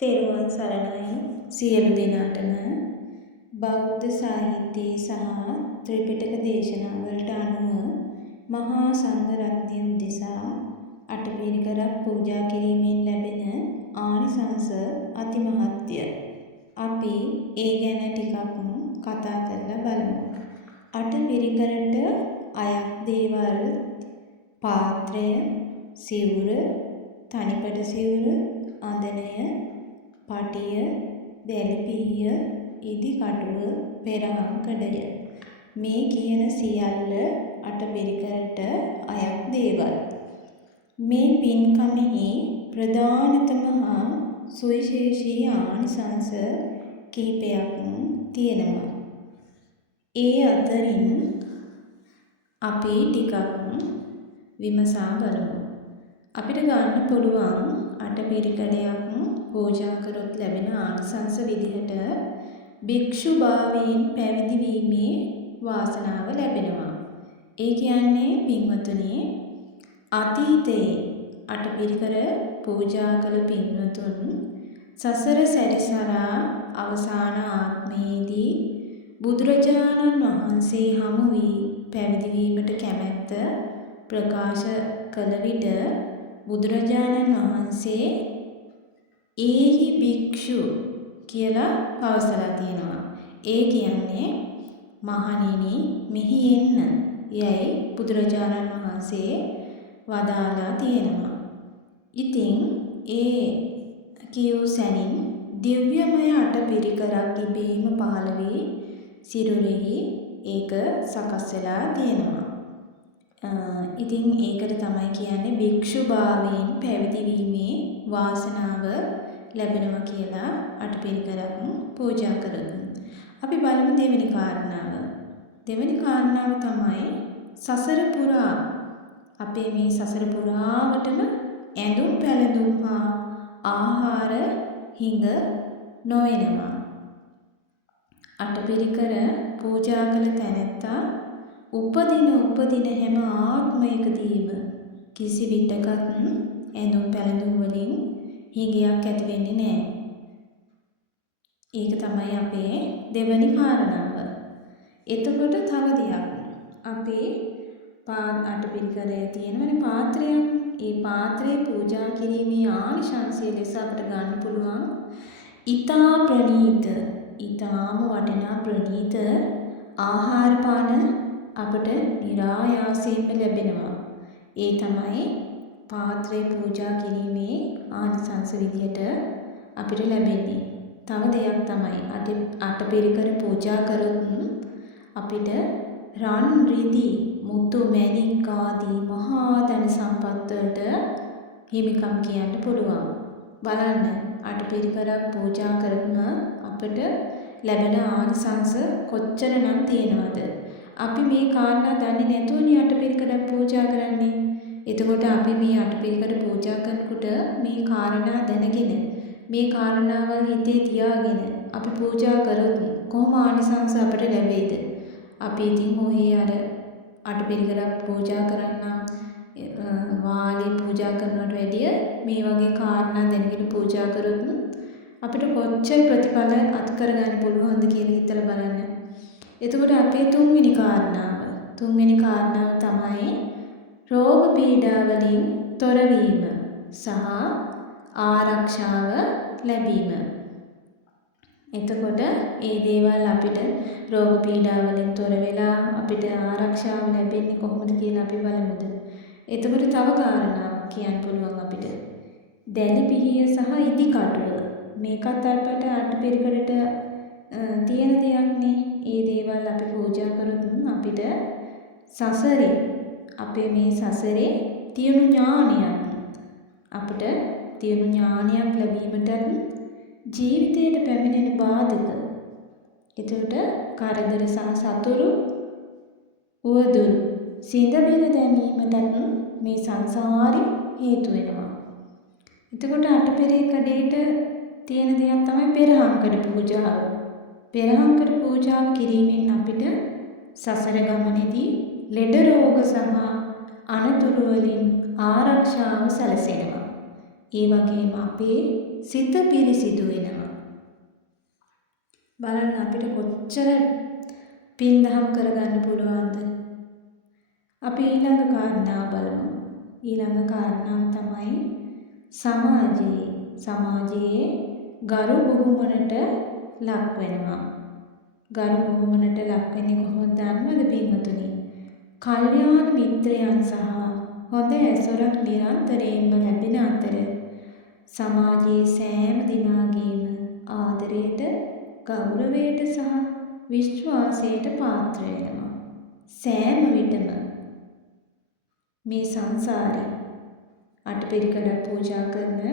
තෙරුවන් සරණයි සියලු දෙනාටම බෞද්ධ සාහිත්‍යයේ සහ ත්‍රිපිටක දේශනාවලට අනුව මහා සංඝ රත්නය උදෙසා අටපිරිකරක් පූජා කිරීමෙන් ලැබෙන ආනිසංස අතිමහත්ය. අපි ඒ ගැන ටිකක් කතා කරලා බලමු. අටපිරිකරට අයත් දේවල් පාත්‍රය, සිවුර, තනිපට සිවුර, අඳනය, පටිය, දැලිපිහිය, ඉදි කටුව, පෙරහන් කඩය. මේ කියන සියල්ල අටපිරිකරට අයත් දේවල්. මේ පින්කමෙහි ප්‍රධානතම හා සුවිශේෂී ආනිසංස කිහිපයක් තියෙනවා. ඒ අතරින් අපි ටිකක් විමසා බලමු. අපිට ගන්න පුළුවන් අටපිරිකරයක් පූජා කරොත් ලැබෙන ආනිසංස විදිහට භික්ෂු භාවයෙන් පැවිදි වීමේ වාසනාව ලැබෙනවා. ඒ කියන්නේ පින්වතුනි අතීතයේ අටපිරිකර පූජා කළ පින්වතුන් සසර සැරිසරා අවසාන ආත්මයේදී බුදුරජාණන් වහන්සේ හමු වී පැවිදි වීමට කැමැත්ත ප්‍රකාශ කළ විට බුදුරජාණන් වහන්සේ ඒහි භික්ෂු කියලා පවසලා තියෙනවා. ඒ කියන්නේ මහණෙනි මෙහි එන්න යයි බුදුරජාණන් වහන්සේ වදාලා තියෙනවා. ඉතින් ඒ කියූ සැනින් දිව්‍යමය අටපිරිකරක් ඉබේම පහළ වී සිරුරෙහි ඒක සකස් වෙලා තියෙනවා. ඉතින් ඒකට තමයි කියන්නේ භික්ෂු භාවයෙන් පැවිදි වීමේ වාසනාව ලැබෙනවා කියලා අටපිරිකරක් පූජා කරගන්න. අපි බලමු දෙවෙනි කාරණාව. දෙවෙනි කාරණාව තමයි සසර පුරා අපේ මේ සසර පුරාවටම ඇඳුම් පැළඳුම් හා ආහාර හිඟ නොවෙනවා. අටපිරිකර පූජා කළ තැනැත්තා උපදින හැම ආත්මයකදීම කිසි විටකත් ඇඳුම් පැළඳුම් වලින් හිඟයක් ඇති වෙන්නේ නැහැ. ඒක තමයි අපේ දෙවැනි කාරණාව. එතකොට තව දෙයක්. අපේ අටපිරිකරේ තියෙනවනේ පාත්‍රයක්. ඒ පාත්‍රේ පූජා කිරීමේ ආනිශංසය ලෙස අපට ගන්න පුළුවන් ඊතා ප්‍රණීත, ඊතාම වටිනා ප්‍රණීත ආහාර පාන අපට નિરાයාසයෙන්ම ලැබෙනවා. ඒ තමයි පාත්‍රය පූජා කිරීමේ ආනිසංස විදිහට අපිට ලැබෙන්නේ. තව දෙයක් තමයි අටපිරිකර පූජා කරොත් අපිට රන් රිදී මුතු මැණික් ආදී මහා ධන සම්පත් වලට හිමිකම් කියන්න පුළුවන්. බලන්න අටපිරිකරක් පූජා කරන අපිට ලැබෙන ආනිසංස කොච්චරනම් තියෙනවද? අපි මේ කාරණා දන්නේ නැතුවනේ අටපිරිකරක් පූජා කරන්නේ. එතකොට අපි මේ අටපිරිකර පූජා කරනකොට මේ කාරණා දැනගෙන මේ කාරණාවල් හිතේ තියාගෙන අපි පූජා කරොත් කොහොම ආනිසංස අපට ලැබෙයිද? අපි ඉතින් මොහේ අර අටපිරිකරක් පූජා කරන්නම් වාලේ පූජා කරනවට වැඩිය මේ වගේ කාරණා දැනගෙන පූජා කරොත් අපිට කොච්චර ප්‍රතිඵල අත් කරගන්න පුළුවන්ද කියලා හිතලා බලන්න. එතකොට අපේ තුන්වෙනි කාරණාව තමයි රෝග පීඩා වලින් තොරවීම සහ ආරක්ෂාව ලැබීම. එතකොට ඒ දේවල් අපිට රෝග පීඩා වලින් තොර වෙලා අපිට ආරක්ෂාව ලැබෙන්නේ කොහොමද කියලා අපි බලමුද? එතකොට තව කාරණාවක් කියන්න පුළුවන් අපිට. දැලිපිහිය සහ ඉදි කටුව. මේකත් අපට අටපිරිකරට තියෙන දෙයක්නේ. ඒ දේවල් අපි පූජා කරොත් අපිට සසරේ අපේ මේ සසරේ තියුණු ඥානයක් අපිට තියුණු ඥානයක් ලැබීමට ජීවිතයට පැමිණෙන බාධක. එතකොට කරදර සහ සතුරු උවදුරු සිඳ බිඳ දැමීමට මේ සංසාරේ හේතු වෙනවා. එතකොට අටපිරිකරේට තියෙන දෙයක් තමයි පෙරහංකඩ පූජාව. පෙරහංකඩ පූජාව කිරීමෙන් අපිට සසර ගමනේදී ලෙඩ රෝග සහ අනතුරු වලින් ආරක්ෂාව සැලසෙනවා. ඒ වගේම අපේ සිත පිරිසිදු වෙනවා. බලන්න අපිට කොච්චර පින් දහම් කරගන්න පුළුවන්ද? අපි ඊළඟ කාරණාව බලමු. ඊළඟ කාරණාව තමයි සමාජයේ ගරු බුහුමනට ලක් වෙනවා. ගරු බුහුමනට ලක් වෙන්නේ කොහොමද දන්නවද පින්වතුනි? කල්යාණ මිත්‍රයන් සහ හොඳ ඇසුරක් නිරන්තරයෙන්ම ලැබෙන අතර සමාජයේ සෑම දිනාගේම ආදරයට, ගෞරවයට සහ විශ්වාසයට පාත්‍ර වෙනවා. සෑම විටම මේ සංසාරේ අටපිරිකර පූජා කරන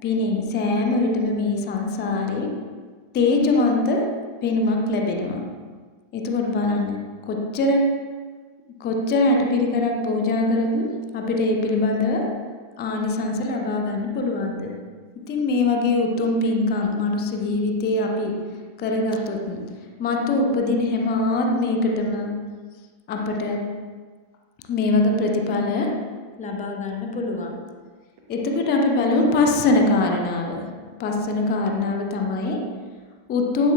පිණින් සෑම විටම මේ සංසාරේ තේජවන්ත පෙනුමක් ලැබෙනවා. එතකොට බලන්න කොච්චර අටපිරිකරක් පූජා කරත් අපිට ඒ පිළිබඳව ආනිසංස ලබා ගන්න පුළුවන්ද? ඉතින් මේ වගේ උතුම් පින්කම් මනුස්ස ජීවිතේ අපි කරගත්තොත් මතු උපදින හැම ආත්මයකටම අපට මේ වගේ ප්‍රතිඵල ලබා ගන්න පුළුවන්. එතකොට අපි බලමු පස්වන කාරණාව. පස්වන කාරණාව තමයි උතුම්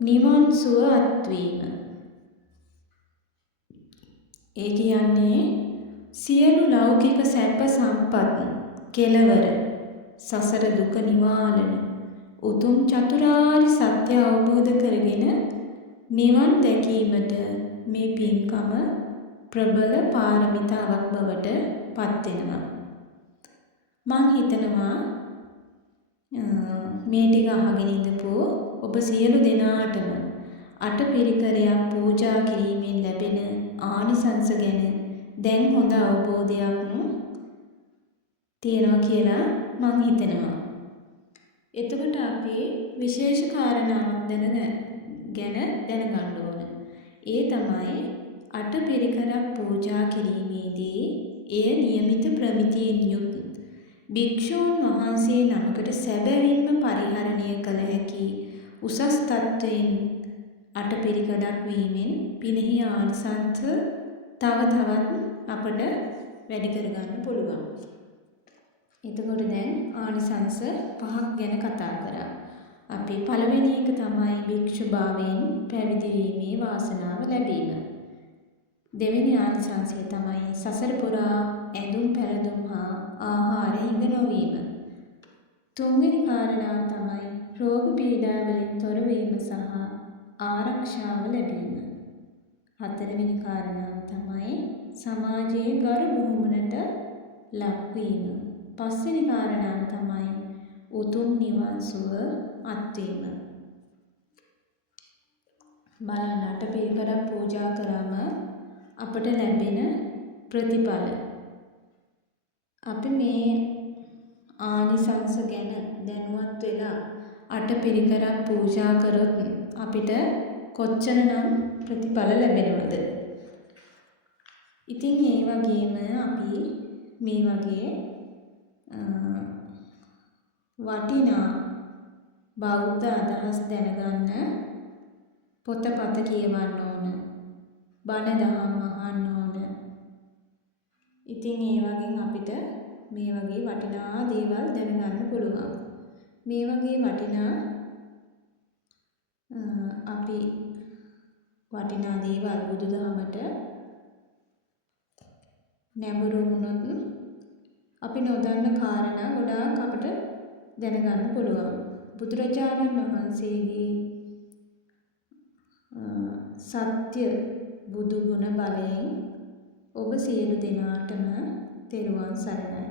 නිවන් සුව අත්වීම. ඒ කියන්නේ සියලු ලෞකික සැප සම්පත් කෙලවර සසර දුක නිවාලන උතුම් චතුරාර්ය සත්‍ය අවබෝධ කරගෙන නිවන් දැකීමට මේ පින්කම ප්‍රබල පාරමිතාවක් බවට පත් වෙනවා. මං හිතනවා මේ ටික අහගෙන ඉඳපු ඔබ සියලු දෙනාටම අටපිරිකරයක් පූජා කිරීමෙන් ලැබෙන ආනිසංස ගැන දැන් හොඳ අවබෝධයක් තියෙනවා කියලා මං හිතනවා. එතකොට අපි විශේෂ කාරණාවක් ගැන දැනගන්න ඕන. ඒ තමයි අටපිරිකරක් පූජා කිරීමේදී එය නියමිත ප්‍රමිතියෙන් යුත් භික්ෂූන් වහන්සේ නමකට සැබවින්ම පරිහරණය කළ හැකි උසස් තත්වයෙන් අටපිරිකරක් වීමෙන් පිනෙහි ආනිසංස තව තවත් අපට වැඩි කරගන්න පුළුවන්. එතකොට දැන් ආනිසංස 5ක් ගැන කතා කරා. අපි පළවෙනි එක තමයි භික්ෂු භාවයෙන් පැවිදි වීමේ වාසනාව ලැබීම. දෙවෙනි ආනිසංසය තමයි සසර පුරා ඇඳුම් පැළඳුම් හා ආහාර හිඟ නොවීම. තුන්වෙනි කාරණාව තමයි රෝග පීඩා වලින් තොර වීම සහ ආරක්ෂාව ලැබීම. හතරවෙනි කාරණාව තමයි සමාජයේ ගරු බුහුමනට ලක්වීම. පස්වෙනි කාරණාව තමයි උතුම් නිවන් සුව අත්වීම. බලන්න අටපිරිකරක් පූජා කරාම අපට ලැබෙන ප්‍රතිඵල. අපි මේ ආනිසංස ගැන දැනුවත් වෙලා අටපිරිකරක් පූජා කරොත් අපිට කොච්චරනම් ප්‍රතිඵල ලැබෙනවද? ඉතින් ඒ වගේම අපි මේ වගේ වටිනා බෞද්ධ අදහස් දැනගන්න පොතපත කියවන්න ඕන. බණ දහම් අහන්න ඕන. ඉතින් ඒ වගේ අපිට මේ වගේ වටිනා දේවල් දැනගන්න පුළුවන්. මේ වගේ වටිනා අපි වටිනා දේවල් බුදුදහමට නැඹුරු වුණොත් අපි නොදන්න කාරණා ගොඩාක් අපට දැනගන්න පුළුවන්. බුදුරජාණන් වහන්සේගේ සත්‍ය බුදු ගුණ බලයෙන් ඔබ සියලු දෙනාටම තෙරුවන් සරණයි.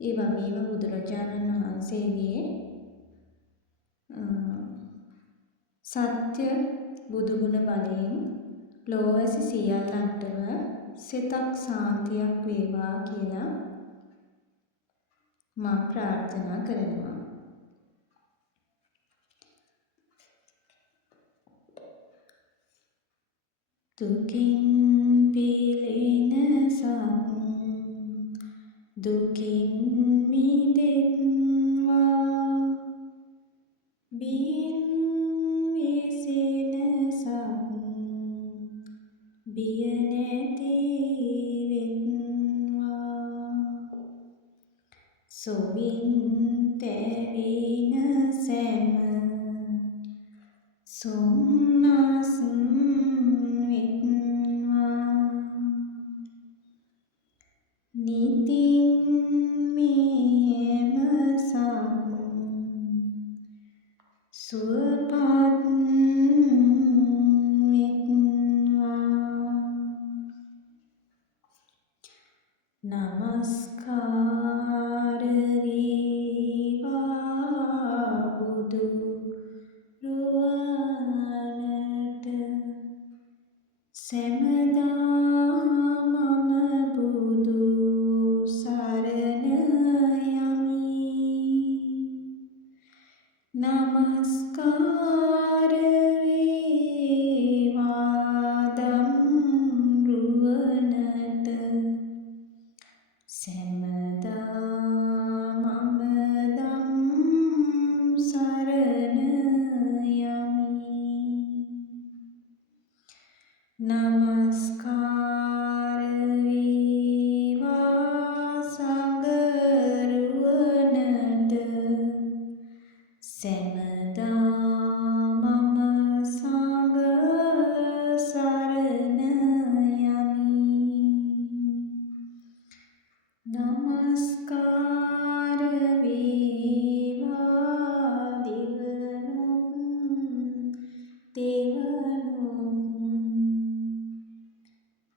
ඒ වගේම බුදුරජාණන් වහන්සේගේ සත්‍ය බුදු ගුණ බලයෙන් ලෝවැසි සියල්ලන්ටම සිතක් සාන්තියක් වේවා කියලා මම ප්‍රාර්ථනා කරනවා. දුකින් පිලෙන සත් දුකින් මිදෙත්වා බියෙන් විසෙන සත් බිය නැති වෙත්වා සොවින් තැවෙන සැම සොම්නස් වෙත්වා නිතින් මේ හැම සක් සුවපත් වෙත්වා නමස්කාර වේවා බුදු රුවනට සැමදා මම බුදු සරණ යමි නමස්කාර වේවා දම් රුවනට සැමදා මම දම් සරණ යමි නමස්කාර වේවා සංඝරුවනට සැමදා මම සංඝ සරණ යමි නමස්කාර වේවා දෙවනුත්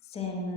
සැම